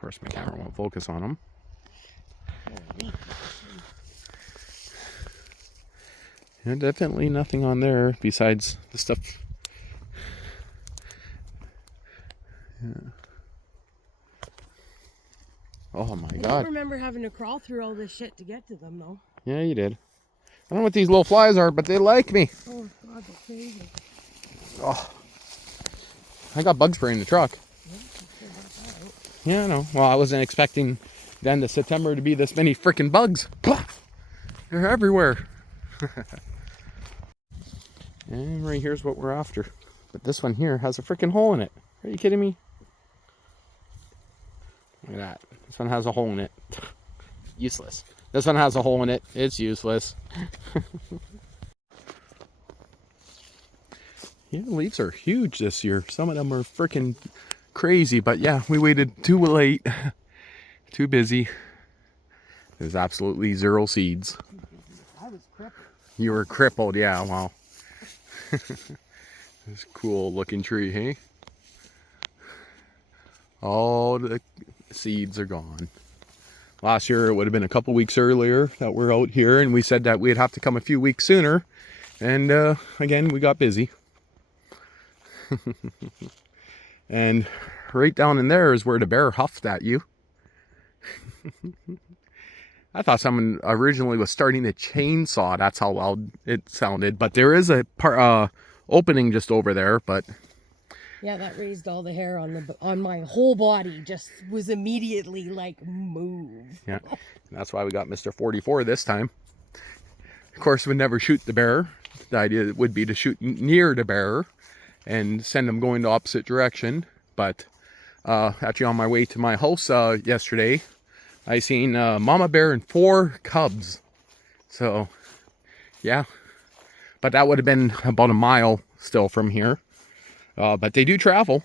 course, my camera won't focus on them. Yeah, definitely nothing on there besides the stuff. Yeah. Oh my I don't God. remember having to crawl through all this shit to get to them, though. Yeah, you did. I don't know what these little flies are, but they like me. Oh, God, they're crazy. Oh. I got bug spray in the truck. Yeah, I know. Well, I wasn't expecting the end of September to be this many freaking bugs. They're everywhere. And right here's what we're after. But this one here has a freaking hole in it. Are you kidding me? Look at that. This one has a hole in it. Useless. This one has a hole in it. It's useless. Yeah, the leaves are huge this year. Some of them are freaking crazy. But yeah, we waited too late. Too busy. There's absolutely zero seeds. I was crippled. You were crippled, yeah, wow. This cool looking tree, hey? All the seeds are gone. Last year it would have been a couple weeks earlier that we're out here, and we said that we'd have to come a few weeks sooner. And again, we got busy. And right down in there is where the bear huffed at you. I thought someone originally was starting a chainsaw. That's how loud it sounded. But there is a opening just over there. But Yeah, that raised all the hair on my whole body. Just was immediately like, move. yeah, that's why we got Mr. 44 this time. Of course, we'd never shoot the bear. The idea would be to shoot near the bear and send them going the opposite direction. But actually on my way to my house yesterday, I seen mama bear and 4 cubs. So, yeah. But that would have been about a mile still from here. But they do travel.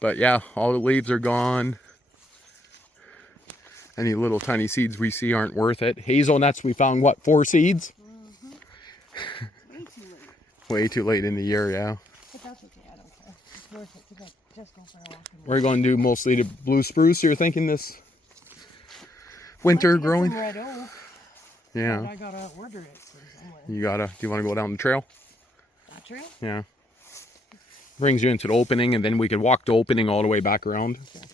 But yeah, all the leaves are gone. Any little tiny seeds we see aren't worth it. Hazelnuts, we found, what, 4 seeds? Mm-hmm. Way too late. Way too late in the year, yeah. But that's okay, I don't care. It's worth it to just go for a walk. We're going to do mostly the blue spruce, you're thinking, this winter growing? Red oak, yeah. but I gotta order it from somewhere. You gotta, do you want to go down the trail? That trail? Yeah. Brings you into the opening, and then we could walk the opening all the way back around. Okay.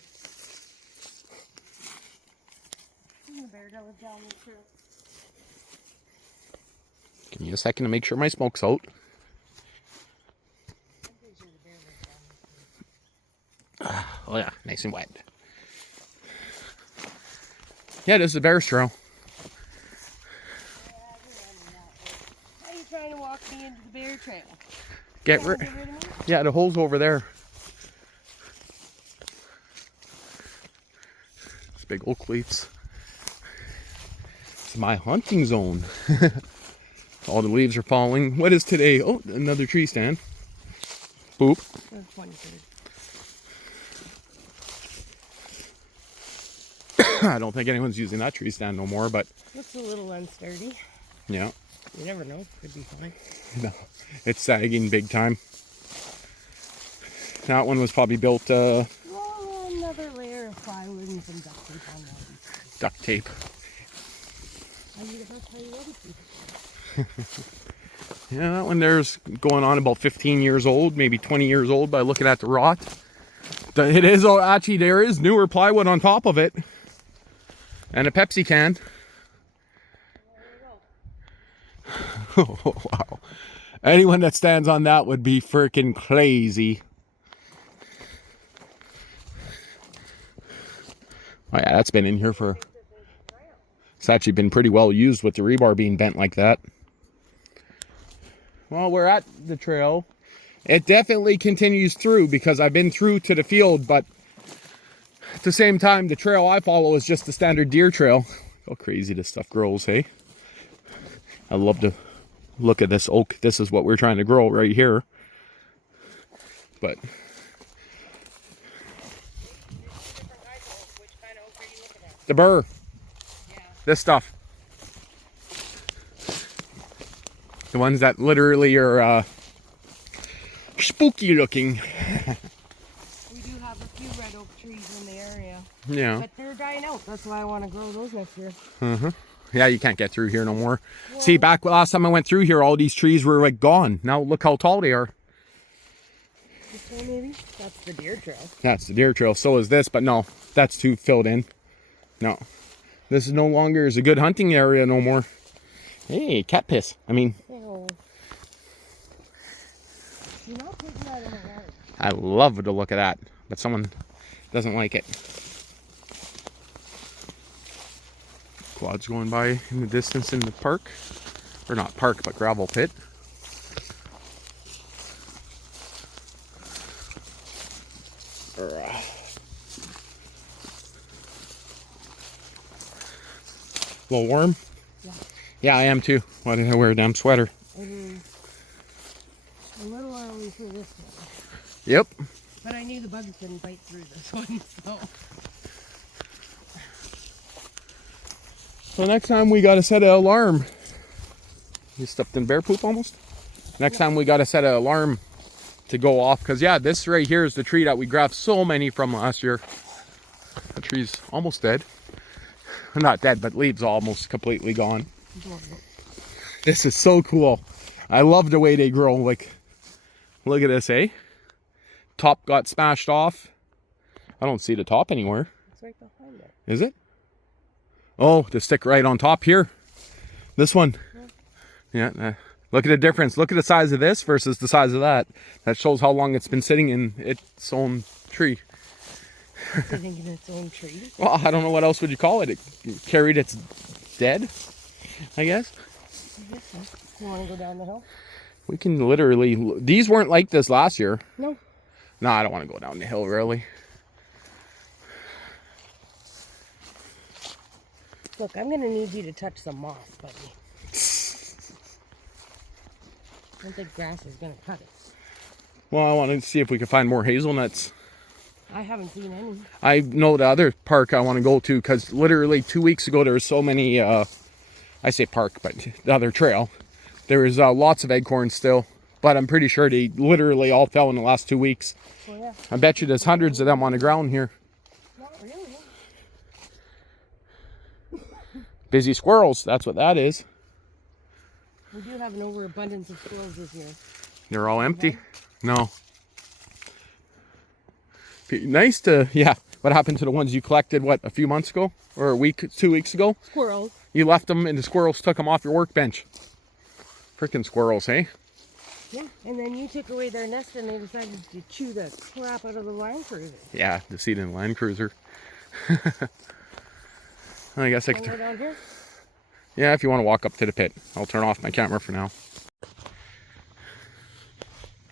The bear that was down the trail. Give me a second to make sure my smoke's out. I'm pretty sure the bear was down the trail. Oh yeah, nice and wet. Yeah, this is the bear's trail. Yeah, I remember that. Why are you trying to walk me into the bear trail? Get Trying rid. to get rid of me? Yeah, the hole's over there. It's big oak leaves. It's my hunting zone. All the leaves are falling. What is today? Oh, another tree stand. Boop. The 23rd. I don't think anyone's using that tree stand no more, but Looks a little unsturdy. yeah. You never know. Could be fine. No, it's sagging big time. That one was probably built Well, another layer of plywood and some duct tape on that. duct tape. I need a bunch of Yeah, that one there's going on about 15 years old, maybe 20 years old by looking at the rot. It is, oh, actually, there is newer plywood on top of it. And a Pepsi can. Oh, wow. Anyone that stands on that would be freaking crazy. Oh yeah, that's been in here for... It's actually been pretty well used with the rebar being bent like that. Well, we're at the trail. It definitely continues through because I've been through to the field, but at the same time, the trail I follow is just the standard deer trail. How crazy this stuff grows, hey? I love to look at this oak. This is what we're trying to grow right here. But... the burr. Yeah. This stuff. The ones that literally are spooky looking. We do have a few red oak trees in the area. Yeah. But they're dying out. That's why I want to grow those next year. Yeah, you can't get through here no more. Well, see, back last time I went through here, all these trees were like gone. Now look how tall they are. This way maybe? That's the deer trail. That's the deer trail. So is this, but no, that's too filled in. No. This is no longer is a good hunting area no more. Hey, cat piss. I mean... Ew. You're not taking that in the water. I love to look at that, but someone doesn't like it. Quads going by in the distance in the park. Or not park, but gravel pit. A little warm? Yeah. Yeah, I am too. Why did I wear a damn sweater? It is a little early for this one. Yep. But I knew the bugs couldn't bite through this one, so. So next time we gotta set an alarm. You stepped in bear poop almost? Next time we gotta set an alarm to go off. Because yeah, this right here is the tree that we grabbed so many from last year. The tree's almost dead. Not dead, but leaves almost completely gone. This is so cool. I love the way they grow. Like, look at this, eh? Top got smashed off. I don't see the top anywhere. It's right behind it. Is it? Oh, the stick right on top here. This one. Yeah. Look at the difference. Look at the size of this versus the size of that. That shows how long it's been sitting in its own tree. Sitting in its own tree? Well, I don't know what else would you call it. It carried its dead, I guess. I guess so. You want to go down the hill? We can literally... These weren't like this last year. No. No, I don't want to go down the hill, really. Look, I'm going to need you to touch some moss, buddy. I don't think grass is going to cut it. Well, I want to see if we can find more hazelnuts. I haven't seen any. I know the other park I want to go to because literally 2 weeks ago there were so many, I say park, but the other trail. There was lots of acorns still, but I'm pretty sure they literally all fell in the last 2 weeks. Well, yeah. I bet you there's hundreds of them on the ground here. Not really. Busy squirrels, that's what that is. We do have an overabundance of squirrels this year. They're all empty. No. Nice to, yeah. What happened to the ones you collected, what, a few months ago? Or a week, 2 weeks ago? Squirrels. You left them and the squirrels took them off your workbench. Freaking squirrels, hey? Yeah, and then you took away their nest and they decided to chew the crap out of the Land Cruiser. Yeah, the seat in the Land Cruiser. I guess I could... Go down here? Yeah, if you want to walk up to the pit. I'll turn off my camera for now.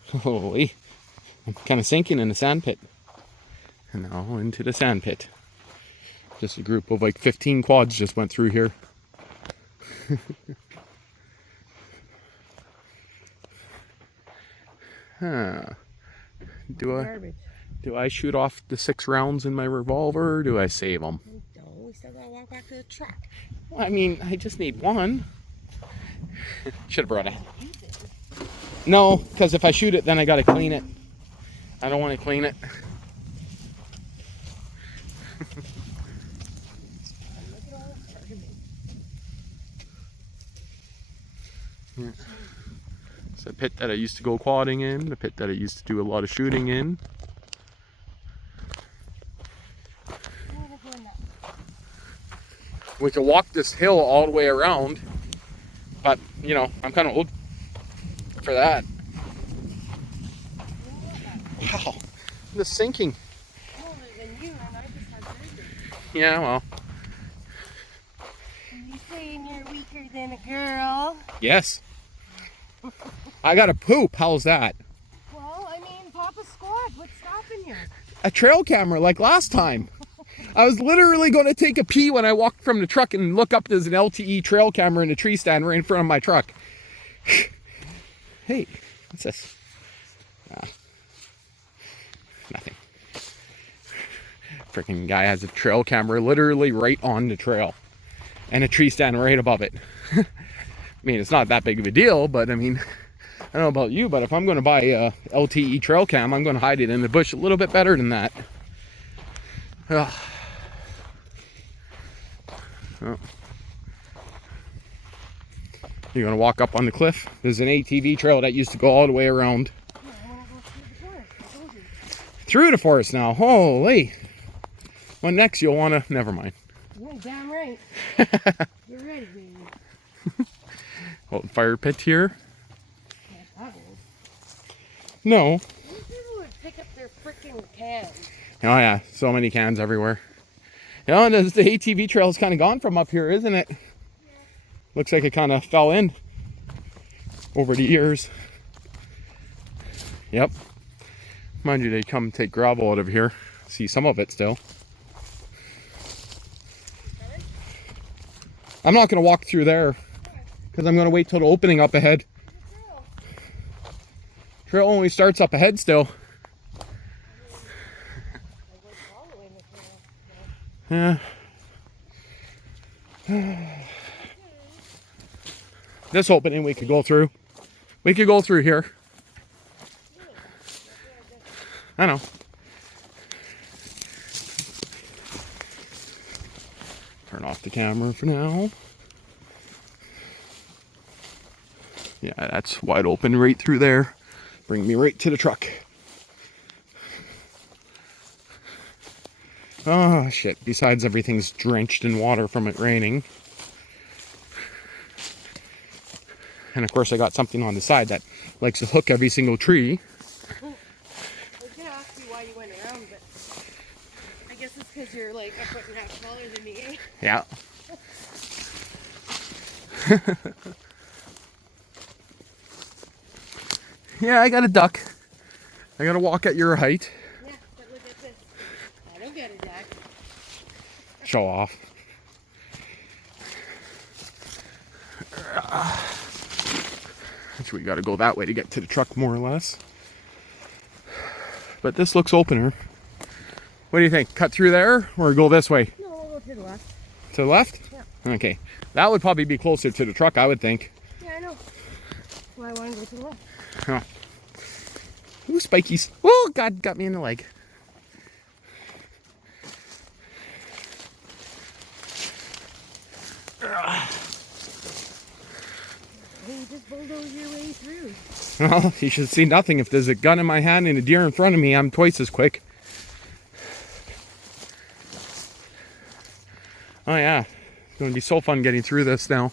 Holy. I'm kind of sinking in the sand pit. And now into the sand pit. Just a group of like 15 quads just went through here. Huh. Do I shoot off the 6 rounds in my revolver or do I save them? No, we still gotta walk back to the truck. Well, I mean, I just need one. Should have brought it. No, because if I shoot it, then I gotta clean it. I don't want to clean it. It's a pit that I used to go quadding in, the pit that I used to do a lot of shooting in. We could walk this hill all the way around, but you know, I'm kind of old for that. Wow, the sinking. Older than you, and I just had surgery. Yeah, well. You saying you're weaker than a girl? Yes. I gotta poop. How's that? Well, I mean, Papa Squad, what's stopping you? A trail camera like last time. I was literally going to take a pee when I walked from the truck and look up. There's an LTE trail camera in a tree stand right in front of my truck. Hey, what's this? Nothing. Freaking guy has a trail camera literally right on the trail and a tree stand right above it. I mean, it's not that big of a deal, but I mean, I don't know about you, but if I'm going to buy a LTE trail cam, I'm going to hide it in the bush a little bit better than that. Oh. You're going to walk up on the cliff. There's an ATV trail that used to go all the way around. Yeah, I want to go through the forest. I told you. Through the forest now. Holy. Well, next you'll want to... Never mind. Yeah, damn right. You're ready, baby. Old fire pit here. Yeah, that one. No. These people would pick up their freaking cans. Oh yeah, so many cans everywhere. You know, the ATV trail's kind of gone from up here, isn't it? Yeah. Looks like it kind of fell in over the years. Yep. Mind you, they come take gravel out of here. See some of it still. I'm not going to walk through there because I'm going to wait till the opening up ahead. Trail only starts up ahead still. Yeah. This opening we could go through. We could go through here. I know. Turn off the camera for now. Yeah, that's wide open right through there. Bring me right to the truck. Oh, shit. Besides, everything's drenched in water from it raining. And of course, I got something on the side that likes to hook every single tree. I was going to ask you why you went around, but I guess it's because you're like a foot and a half taller than me. Yeah. Yeah, I got a duck. I got to walk at your height. Yeah, but look at this. I don't get a duck. Show off. So we got to go that way to get to the truck, more or less. But this looks opener. What do you think? Cut through there or go this way? No, we'll go to the left. To the left? Yeah. Okay. That would probably be closer to the truck, I would think. Yeah, I know. Well, I want to go to the left. Oh. Ooh, spikies. Oh, God, got me in the leg. Hey, just bulldoze your way through. Well, you should see nothing. If there's a gun in my hand and a deer in front of me, I'm twice as quick. Oh yeah, it's going to be so fun getting through this now.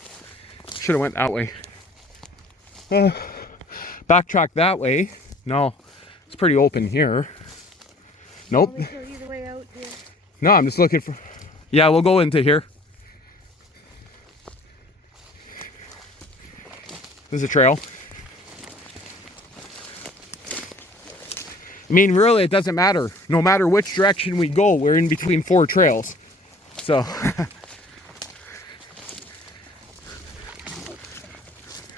Should have went that way. Backtrack that way. No, it's pretty open here. Nope. I'll show you the way out here. No, I'm just looking for... Yeah, we'll go into here. There's a trail. I mean, really, it doesn't matter. No matter which direction we go, we're in between 4 trails. So...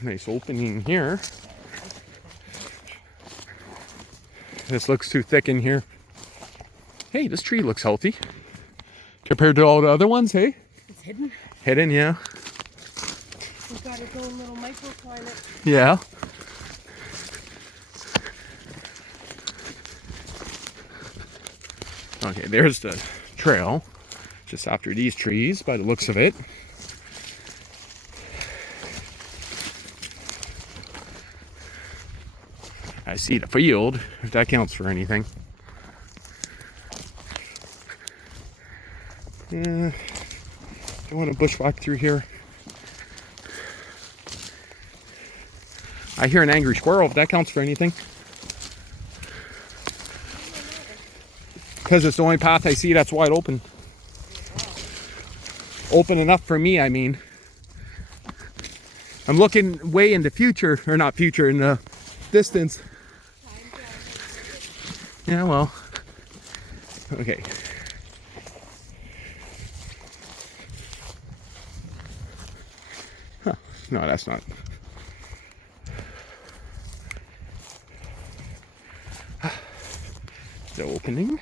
Nice opening here. This looks too thick in here. Hey, this tree looks healthy. Compared to all the other ones, hey? It's hidden. Hidden, yeah. It's got its own little microclimate. Yeah. Okay, there's the trail. Just after these trees, by the looks of it. I see the field, if that counts for anything. Don't want to bushwhack through here. I hear an angry squirrel, if that counts for anything. Because it's the only path I see that's wide open. Open enough for me, I mean. I'm looking way in the future, or not future, in the distance. Yeah, well. Okay. Huh. No, that's not. The opening.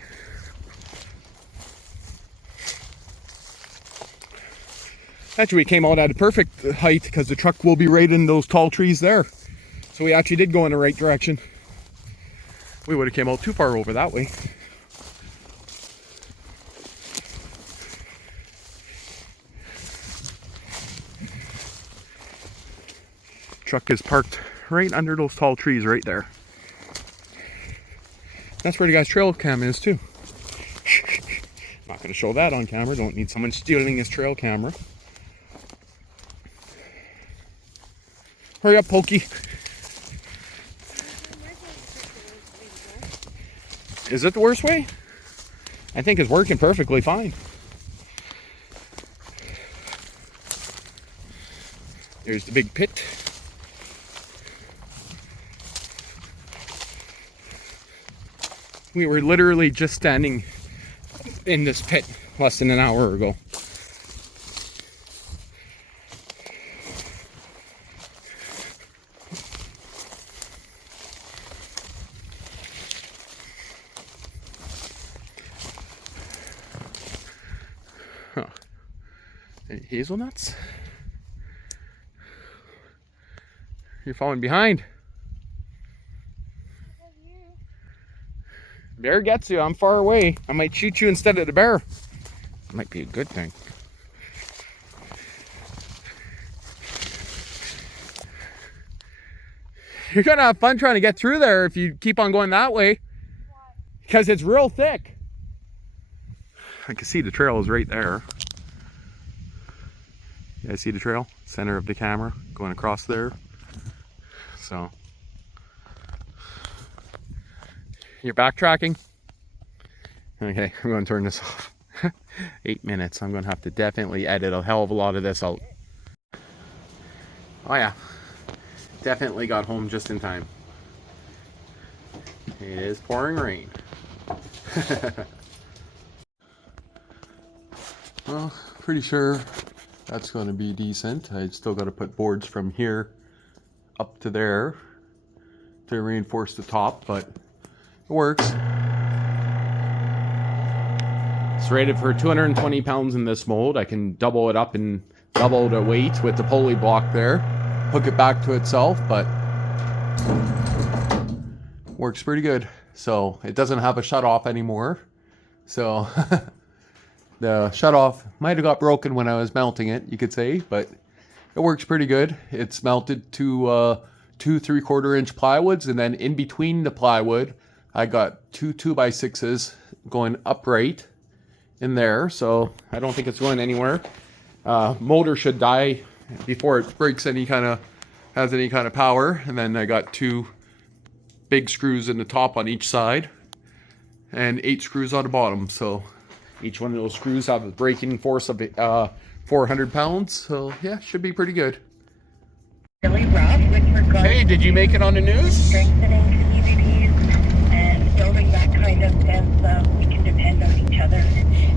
Actually, we came out at a perfect height because the truck will be right in those tall trees there. So we actually did go in the right direction. We would have came out too far over that way. Truck is parked right under those tall trees right there. That's where the guy's trail cam is too. Not going to show that on camera. Don't need someone stealing his trail camera. Hurry up, Pokey. Is it the worst way? I think it's working perfectly fine. There's the big pit. We were literally just standing in this pit less than an hour ago. Huh. Any hazelnuts? You're falling behind. Bear gets you. I'm far away. I might shoot you instead of the bear. Might be a good thing. You're gonna have fun trying to get through there if you keep on going that way. Because it's real thick. I can see the trail is right there. You guys see the trail? Center of the camera going across there. So you're backtracking? Okay, I'm going to turn this off. 8 minutes. I'm going to have to definitely edit a hell of a lot of this out. Oh yeah. Definitely got home just in time. It is pouring rain. Well, pretty sure that's going to be decent. I still got to put boards from here up to there to reinforce the top, but it works. It's rated for 220 pounds in this mold. I can double it up and double the weight with the pulley block there. Hook it back to itself, but works pretty good. So it doesn't have a shut off anymore. So the shut off might have got broken when I was mounting it, you could say, but it works pretty good. It's mounted to 2 3/4 inch plywoods, and then in between the plywood I got 2 2x6s going upright in there, so I don't think it's going anywhere. Motor should die before it breaks any kind of, has any kind of power. And then I got 2 big screws in the top on each side and 8 screws on the bottom, so each one of those screws have a braking force of 400 pounds, so yeah, should be pretty good. Really rough with regard Hey, did you make it on the news? strengthening communities and building that kind of sense of we can depend on each other.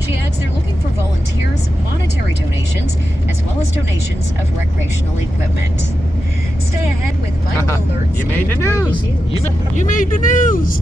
She adds they're looking for volunteers, monetary donations, as well as donations of recreational equipment. Stay ahead with vital alerts. You made the news. You made the news.